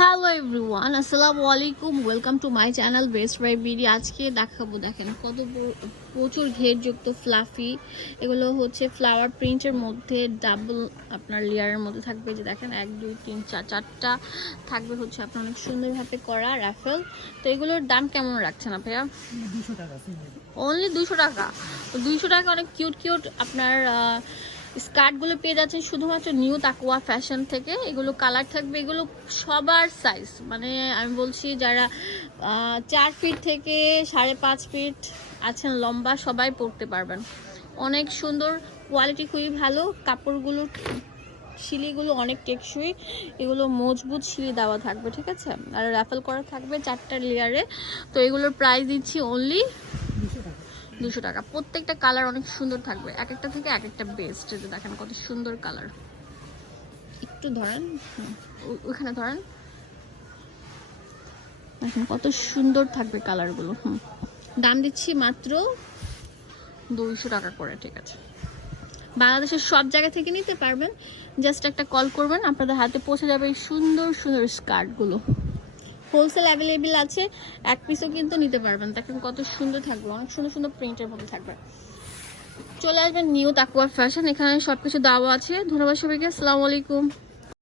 Hello everyone আসসালামু আলাইকুম welcome to my channel best buy BD আজকে দেখাবো দেখেন কত প্রচুর ঘেরযুক্ত ফ্লাফি এগুলো হচ্ছে ফ্লাওয়ার প্রিন্টের মধ্যে ডাবল আপনার লেয়ারের মধ্যে থাকবে। যে দেখেন এক দুই তিন চার চারটা থাকবে হচ্ছে আপনার অনেক সুন্দরভাবে করা র্যাফেল তো এগুলোর দাম কেমন রাখছেন আপনারা দুশো টাকা সিঙ্গেল অনলি দুশো টাকা। তো দুইশো টাকা অনেক কিউট কিউট আপনার স্কার্টগুলো পেয়ে যাচ্ছেন শুধুমাত্র নিউ তাকুয়া ফ্যাশন থেকে। এগুলো কালার থাকবে, এগুলো সবার সাইজ মানে আমি বলছি যারা চার ফিট থেকে সাড়ে পাঁচ ফিট আছেন, লম্বা, সবাই পরতে পারবেন। অনেক সুন্দর কোয়ালিটি খুবই ভালো। কাপড়গুলো, শিলিগুলো অনেক টেকসই। এগুলো মজবুত শিলি দেওয়া থাকবে, ঠিক আছে? আর র্যাফেল করা থাকবে চারটা লেয়ারে তো এগুলোর প্রাইস দিচ্ছি অনলি দুশো টাকা। প্রত্যেকটা কালার অনেক সুন্দর থাকবে। এক একটা থেকে এক একটা বেস্ট যে দেখেন কত সুন্দর কালার একটু ধরেন। হুম, ও- ওখানে ধরেন। দেখেন কত সুন্দর থাকবে কালারগুলো হুম। দাম দিচ্ছি মাত্র দুইশো টাকা করে ঠিক আছে। বাংলাদেশের সব জায়গা থেকে নিতে পারবেন। জাস্ট একটা কল করবেন আপনাদের হাতে পৌঁছে যাবে এই সুন্দর সুন্দর স্কার্টগুলো হোলসেল অ্যাভেলেবেল আছে, এক পিসও কিন্তু নিতে পারবেন। দেখেন কত সুন্দর থাকবে, অনেক সুন্দর সুন্দর প্রিন্টের মধ্যে থাকবে। চলে আসবেন নিউ তাকুয়া ফ্যাশন এখানে সব কিছু দাওয়া আছে। ধন্যবাদ সবাইকে, আসসালামু আলাইকুম।